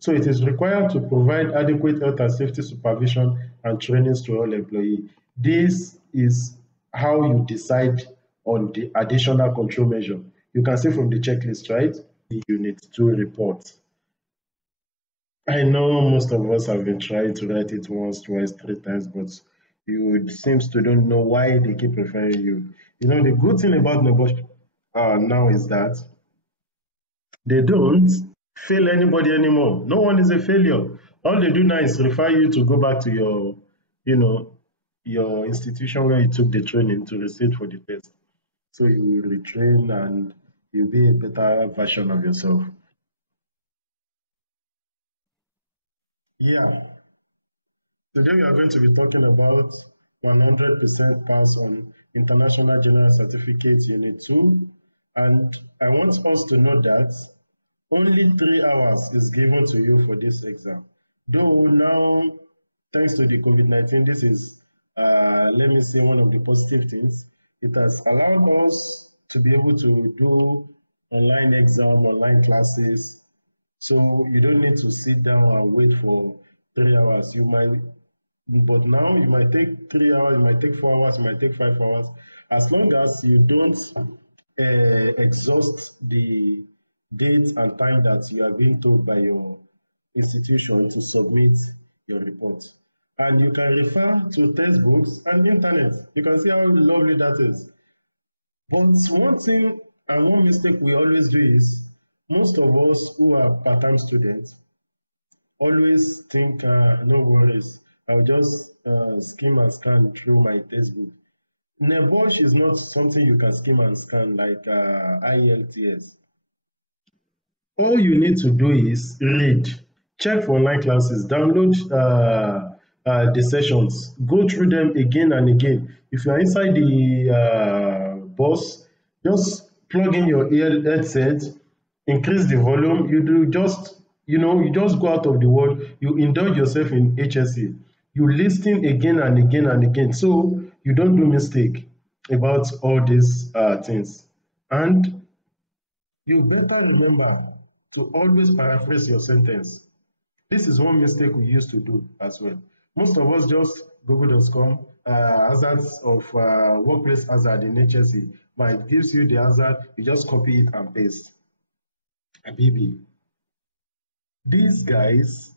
So it is required to provide adequate health and safety supervision and trainings to all employees. This is how you decide on the additional control measure. You can see from the checklist, right? Unit 2 report. I know most of us have been trying to write it once, twice, 3 times, but you seems to don't know why they keep referring you. You know, the good thing about NEBOSH now is that they don't fail anybody anymore. No one is a failure. All they do now is refer you to go back to your, your institution where you took the training to resit for the test. So you will retrain and you'll be a better version of yourself. Yeah. Today we are going to be talking about 100% pass on International General Certificate Unit 2. And I want us to know that only 3 hours is given to you for this exam. Though now, thanks to the COVID-19, this is, let me say, one of the positive things. It has allowed us to be able to do online exam, online classes. So you don't need to sit down and wait for 3 hours. But now you might take 3 hours, you might take 4 hours, you might take 5 hours, as long as you don't exhaust the date and time that you are being told by your institution to submit your report. And you can refer to textbooks and internet. You can see how lovely that is. But one thing and one mistake we always do is, most of us who are part-time students always think, no worries, I'll just skim and scan through my textbook. NEBOSH is not something you can skim and scan like IELTS. All you need to do is read, check for online classes, download the sessions, go through them again and again. If you're inside the bus, just plug in your headset, increase the volume. You just go out of the world, you indulge yourself in HSE. You listen again and again and again, so you don't do mistake about all these things. And you better remember to always paraphrase your sentence. This is one mistake we used to do as well. Most of us just google.com, hazards of workplace hazard in HSE. But it gives you the hazard, you just copy it and paste. Abibi. These guys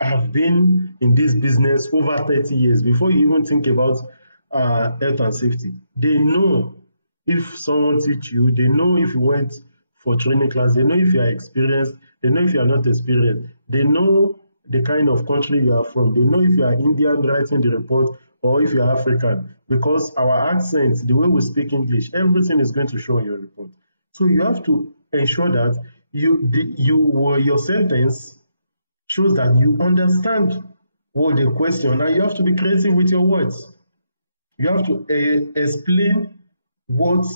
have been in this business over 30 years. Before you even think about health and safety, they know if someone teach you, they know if you went for training class, they know if you are experienced, they know if you are not experienced, they know the kind of country you are from, they know if you are Indian writing the report or if you are African, because our accents, the way we speak English, everything is going to show in your report. So you have to ensure that your sentence shows that you understand what the question, and you have to be creative with your words. You have to explain what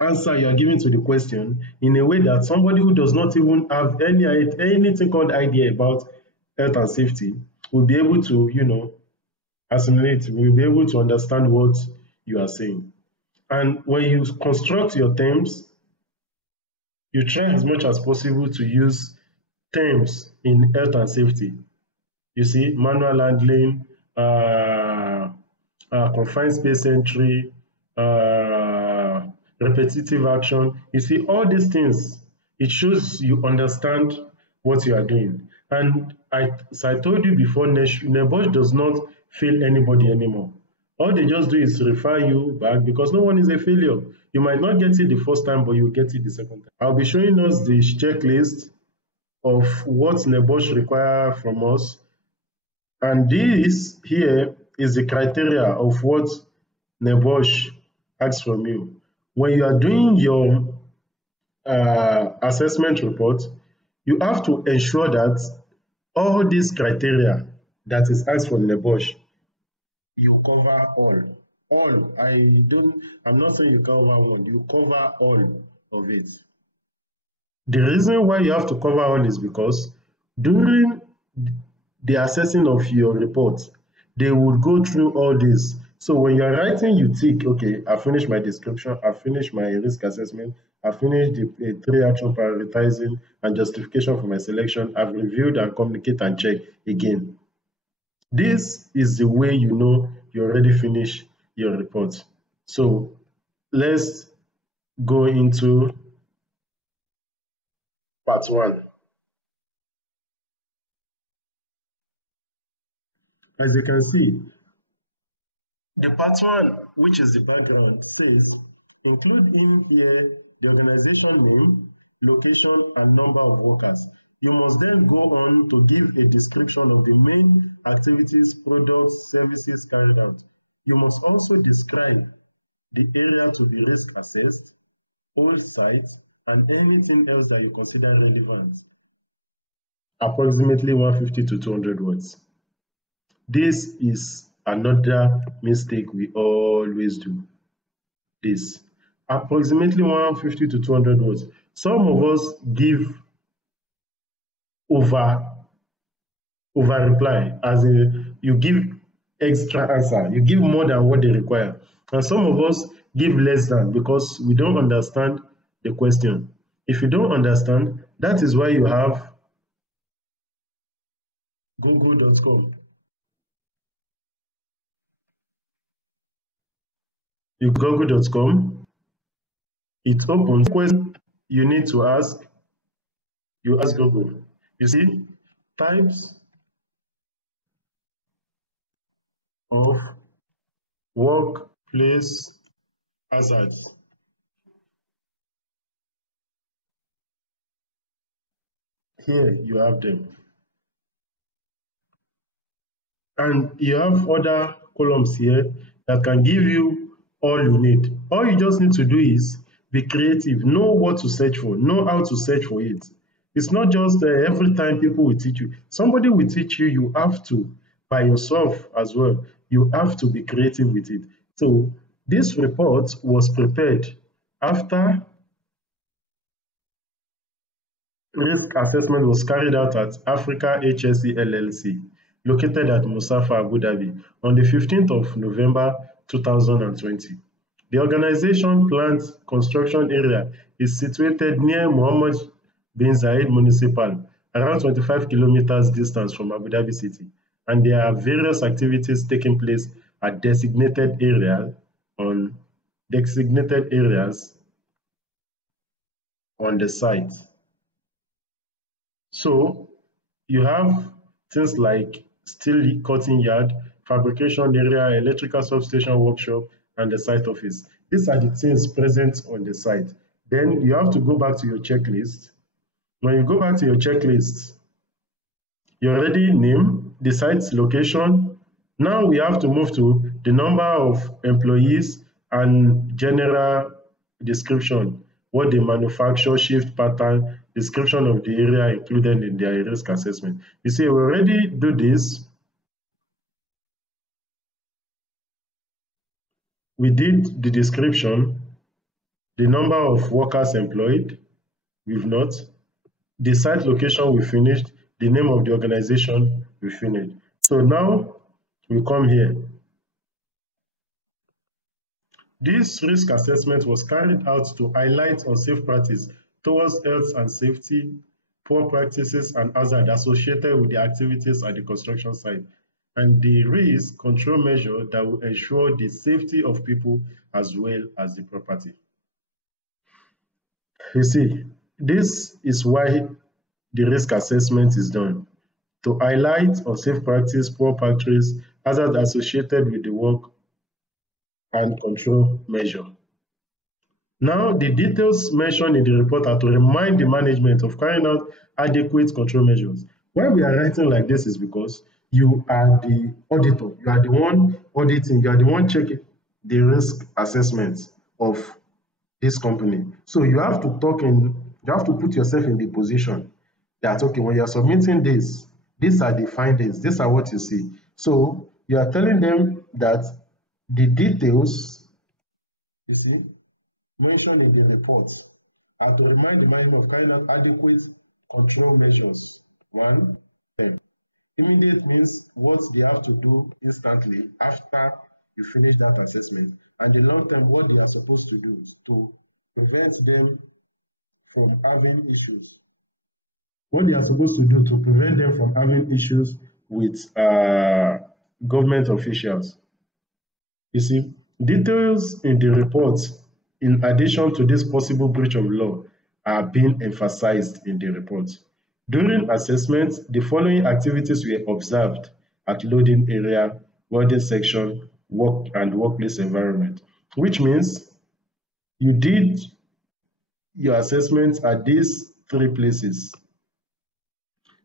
answer you are giving to the question in a way that somebody who does not even have anything called idea about health and safety will be able to, assimilate, will be able to understand what you are saying. And when you construct your terms, you try as much as possible to use terms in health and safety. You see, manual handling, confined space entry, repetitive action. You see, all these things, it shows you understand what you are doing. And as I told you before, NEBOSH does not fail anybody anymore. All they just do is refer you back, because no one is a failure. You might not get it the first time, but you'll get it the second time. I'll be showing us the checklist of what NEBOSH require from us. And this here is the criteria of what NEBOSH asks from you. When you are doing your assessment report, you have to ensure that all these criteria that is asked from NEBOSH, you cover all. I'm not saying you cover one, you cover all of it. The reason why you have to cover all is because during the assessing of your report, they would go through all this. So when you're writing, you tick, okay, I finished my description, I finished my risk assessment, I finished the three action prioritizing and justification for my selection, I've reviewed and communicate and check again. This is the way you know you already finished your report. So let's go into part one. As you can see, the part one, which is the background, says include in here the organization name, location, and number of workers. You must then go on to give a description of the main activities, products, services carried out. You must also describe the area to be risk assessed, old sites, and anything else that you consider relevant. Approximately 150 to 200 words. This is another mistake we always do. This approximately 150 to 200 words. Some of us give over reply, as in you give extra answer, you give more than what they require. And some of us give less than because we don't understand the question. If you don't understand, that is why you have google.com. You google.com, it opens. Question you need to ask, you ask Google. You see, types of workplace hazards. Here you have them. And you have other columns here that can give you all you need. All you just need to do is be creative, know what to search for, know how to search for it. It's not just every time people will teach you. Somebody will teach you, you have to, by yourself as well, you have to be creative with it. So this report was prepared after risk assessment was carried out at Africa HSE LLC, located at Musafa, Abu Dhabi, on the 15th of November 2020. The organization plant construction area is situated near Mohammed bin Zayed Municipal, around 25 kilometers distance from Abu Dhabi city, and there are various activities taking place at designated areas on the site. So you have things like steel cutting yard, fabrication area, electrical substation workshop, and the site office. These are the things present on the site. Then you have to go back to your checklist. When you go back to your checklist, you already name the site's location. Now we have to move to the number of employees and general description, what they manufacture, shift pattern, description of the area included in their risk assessment. You see, we already do this. We did the description, the number of workers employed, we've not. The site location we finished, the name of the organization we finished. So now we come here. This risk assessment was carried out to highlight unsafe practice towards health and safety, poor practices and hazards associated with the activities at the construction site, and the risk control measure that will ensure the safety of people as well as the property. You see, this is why the risk assessment is done, to highlight unsafe practice, poor practice, hazards associated with the work, and control measure. Now, the details mentioned in the report are to remind the management of carrying out adequate control measures. Why we are writing like this is because you are the auditor, you are the one auditing, you are the one checking the risk assessments of this company. So you have to put yourself in the position that, okay, when you're submitting this, these are the findings, these are what you see. So you are telling them that the details, you see, mentioned in the report are to remind the management of carrying out adequate control measures. One, immediate means what they have to do instantly after you finish that assessment. And the long term, what they are supposed to do is to prevent them from having issues. What they are supposed to do to prevent them from having issues with government officials. You see, details in the report, in addition to this possible breach of law, are being emphasized in the report. During assessment, the following activities were observed at loading area, welding section, work and workplace environment, which means you did your assessment at these three places.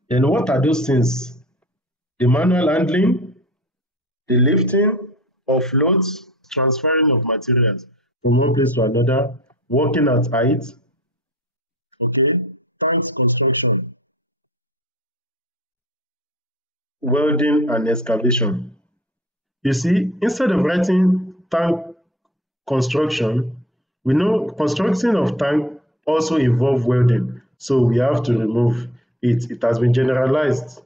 Then what are those things? The manual handling, the lifting of loads, transferring of materials from one place to another, working at height, okay, tanks construction, welding and excavation. You see, instead of writing tank construction, we know construction of tank also involve welding, so we have to remove it. It has been generalized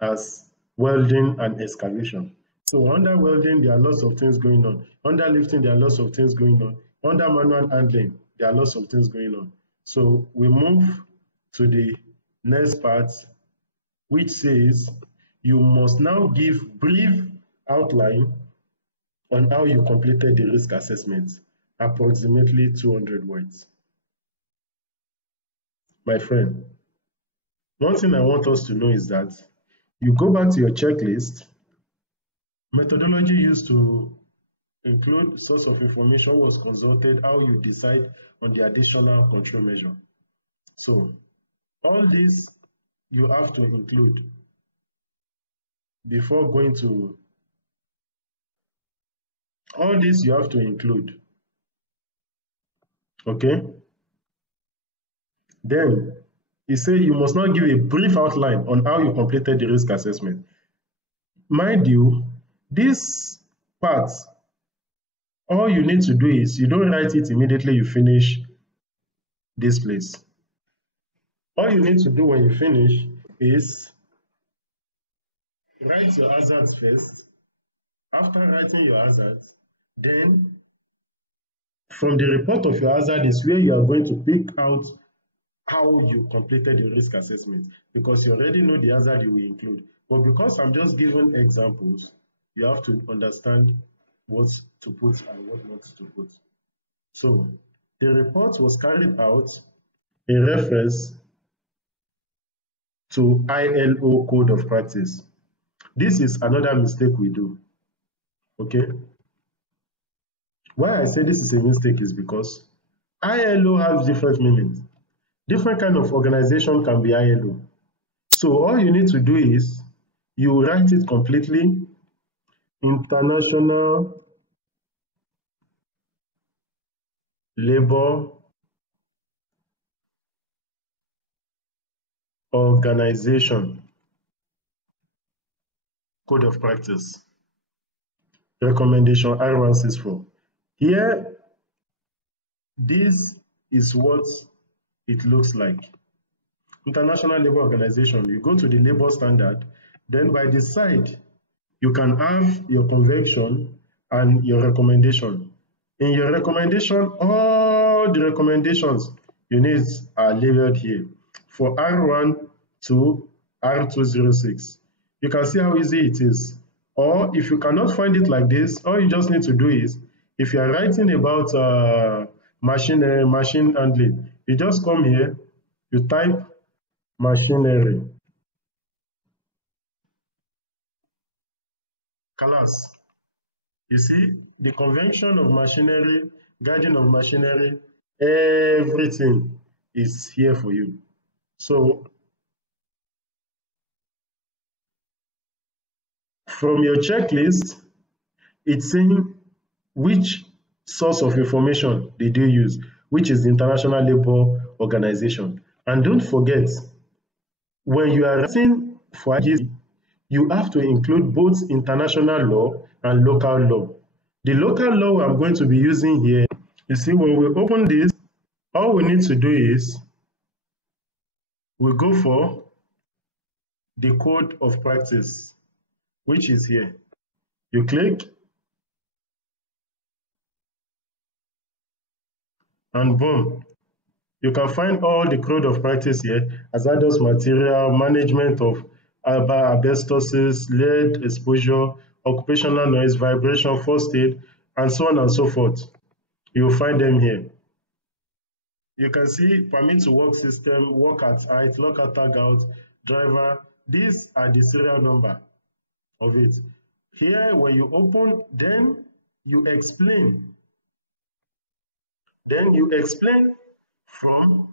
as welding and excavation. So under welding, there are lots of things going on. Under lifting, there are lots of things going on. Under manual handling, there are lots of things going on. So we move to the next part, which says you must now give brief outline on how you completed the risk assessment, approximately 200 words. My friend, one thing I want us to know is that you go back to your checklist. Methodology used to include source of information was consulted, how you decide on the additional control measure. So all this you have to include before going to, all this you have to include, okay? Then he said you must not give a brief outline on how you completed the risk assessment. Mind you, this part, all you need to do is you don't write it immediately you finish this place. All you need to do when you finish is write your hazards first. After writing your hazards, then from the report of your hazard is where you are going to pick out how you completed the risk assessment, because you already know the hazard you will include. But because I'm just giving examples, you have to understand what to put and what not to put. So the report was carried out in reference to ILO Code of Practice. This is another mistake we do, okay? Why I say this is a mistake is because ILO has different meanings. Different kind of organization can be ILO. So all you need to do is you write it completely, International Labor Organization Code of Practice, recommendation R164. Here, this is what it looks like. International Labour Organization, you go to the labor standard, then by the side, you can have your convention and your recommendation. In your recommendation, all the recommendations you need are labeled here. For R1 to R206. You can see how easy it is. Or if you cannot find it like this, all you just need to do is, if you are writing about machine handling, you just come here, you type machinery. Class. You see, the convention of machinery, guiding of machinery, everything is here for you. So, from your checklist, it's saying which source of information did you use, which is the International Labour Organization. And don't forget, when you are writing for IGC, you have to include both international law and local law. The local law I'm going to be using here, you see, when we open this, all we need to do is we go for the code of practice, which is here. You click, and boom, you can find all the code of practice here: hazardous material, management of asbestosis, lead exposure, occupational noise, vibration, first aid, and so on and so forth. You'll find them here. You can see permit to work system, work at height, lock at tag out, driver. These are the serial number of it. Here, when you open, then you explain. Then you explain from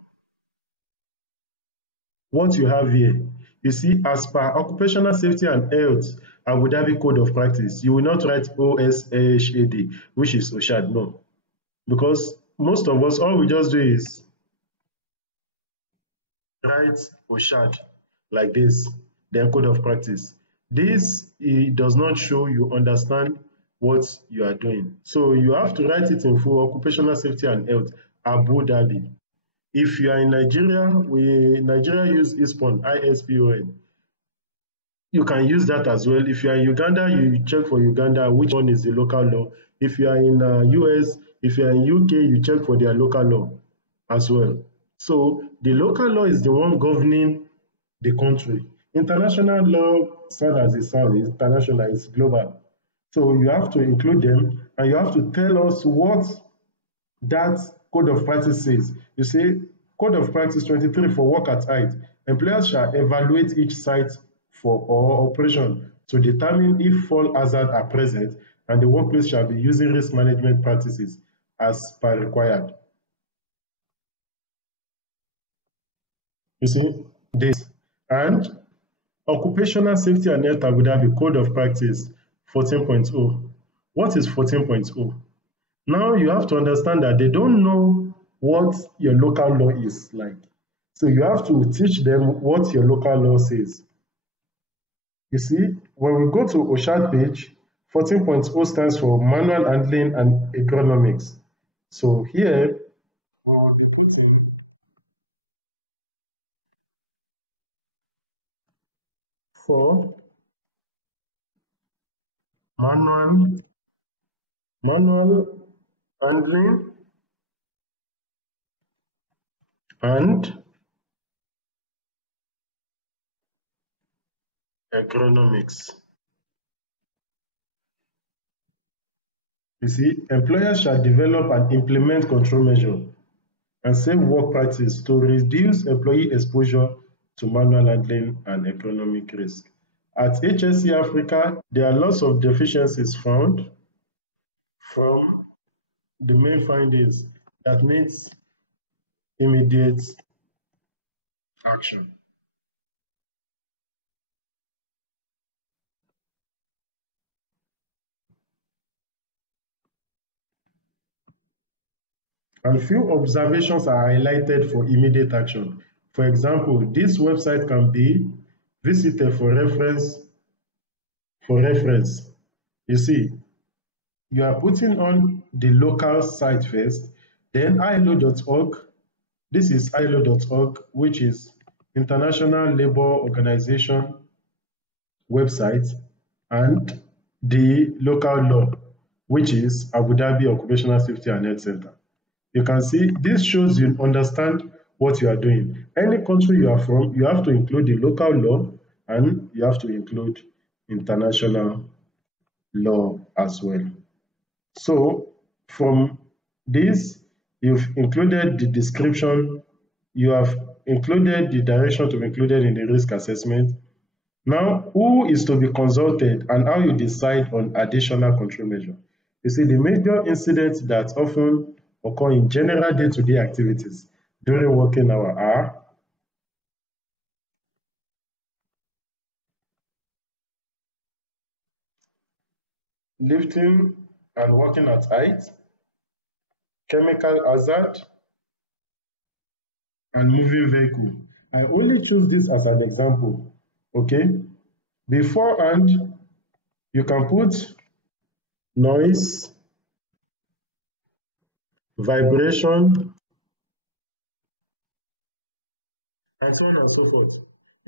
what you have here. You see, as per Occupational Safety and Health Abu Dhabi Code of Practice, you will not write OSHAD, which is OSHAD, no. Because most of us, all we just do is write OSHAD like this, then Code of Practice. This, it does not show you understand what you are doing. So you have to write it in full: Occupational Safety and Health Abu Dhabi. If you are in Nigeria, Nigeria use ISPON, ISPON. You can use that as well. If you are in Uganda, you check for Uganda, which one is the local law. If you are in US, if you are in UK, you check for their local law as well. So the local law is the one governing the country. International law, sound as it sounds, international, is global. So you have to include them, and you have to tell us what that code of practice says. You say, Code of Practice 23 for work at height. Employers shall evaluate each site for or operation to determine if fall hazards are present, and the workplace shall be using risk management practices as per required. You see, this. And Occupational Safety and Health Abu Dhabi Code of Practice 14.0. What is 14.0? Now you have to understand that they don't know what your local law is like. So you have to teach them what your local law says. You see, when we go to OSHAD page, 14.0 stands for Manual Handling and Agronomics. So here, I'll be putting for manual handling and agronomics. You see, employers shall develop and implement control measures and safe work practice to reduce employee exposure to manual handling and economic risk. At HSC Africa, there are lots of deficiencies found from the main findings that needs immediate action. And few observations are highlighted for immediate action. For example, this website can be visited for reference. You see, you are putting on the local site first, then ILO.org. This is ILO.org, which is International Labour Organization website, and the local law, which is Abu Dhabi Occupational Safety and Health Center. You can see this shows you understand what you are doing. Any country you are from, you have to include the local law, and you have to include international law as well. So from this, you've included the description, you have included the direction to be included in the risk assessment. Now, who is to be consulted and how you decide on additional control measure? You see, the major incidents that often occur in general day-to-day activities during working hour are lifting and working at height, chemical hazard, and moving vehicle. I only choose this as an example, okay? Beforehand, you can put noise, vibration, and so on and so forth.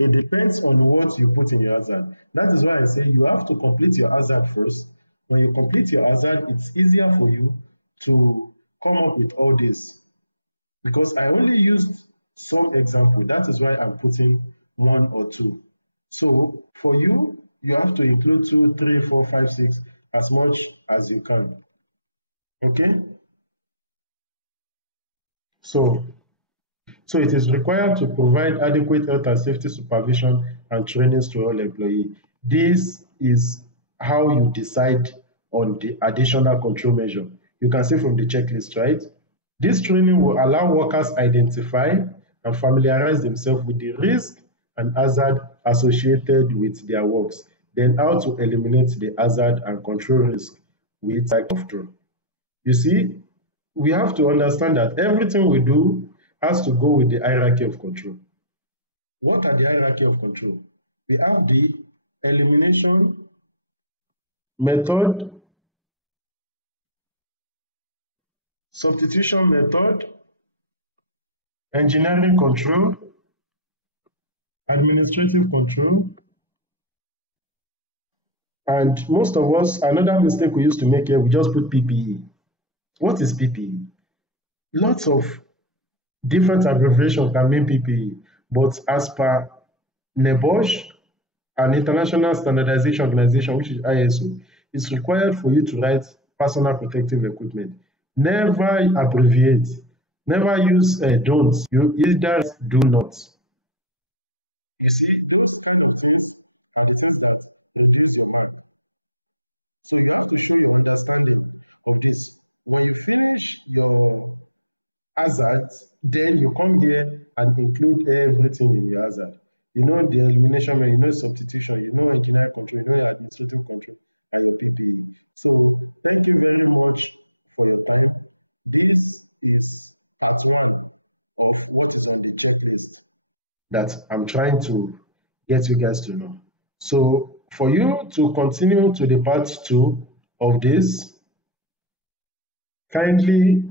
It depends on what you put in your hazard. That is why I say you have to complete your hazard first. When you complete your hazard, it's easier for you to come up with all this. because I only used some example. That is why I'm putting one or two. So for you, you have to include two, three, four, five, six, as much as you can. Okay? So so it is required to provide adequate health and safety supervision and trainings to all employees. This is how you decide on the additional control measure. You can see from the checklist, right? This training will allow workers identify and familiarize themselves with the risk and hazard associated with their works, then how to eliminate the hazard and control risk with cycle of control. You see, we have to understand that everything we do has to go with the hierarchy of control. What are the hierarchy of control? We have the elimination method, substitution method, engineering control, administrative control, and most of us, another mistake we used to make here, we just put PPE. What is PPE? Lots of different abbreviations can mean PPE, but as per NEBOSH, an international standardization organization, which is ISO, it's required for you to write personal protective equipment. Never abbreviate. Never use don't. You either do not. You see, that I'm trying to get you guys to know. So for you to continue to the part two of this, kindly